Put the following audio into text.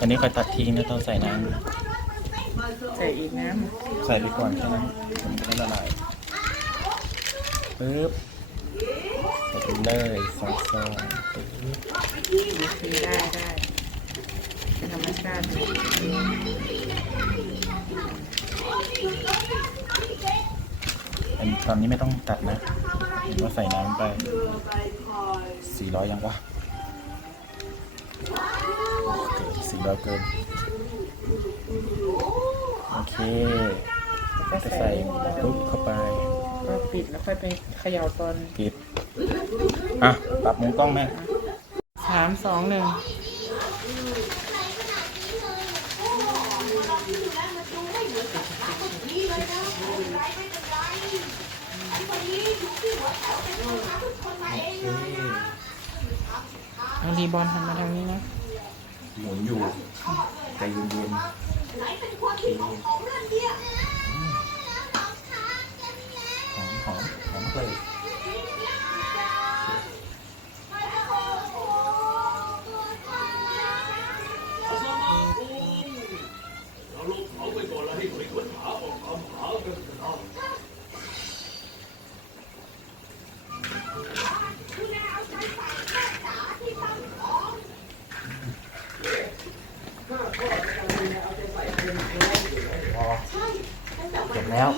อันนี้ค่อยตัดทิ้งนะต้องใส่น้ใส่อีกน้ำใส่ไปก่อนแค่นั้นมันจะไม่ละลายปึ๊บใส่ไปเลยสองซองปึ๊บำโอเคได้ได้เป็นธรรมชาติดีอันตอนนี้ไม่ต้องตัดนะเห็นว่าใส่น้ำไปสี่ร้อยยังวะ เกินสี่ร้อยเกิน โอเคแล้วก็จะใส่ใส่ปุ๊บเข้าไปก็ปิดแล้วค่อยไปเขย่าตอนปิด อะปรับมุมกล้องแม่สามสองหนึ่งเอารีบอลหันมาทางนี้นะ หมุนอยู่ใจเย็นๆ ใช่ตั้แล้ว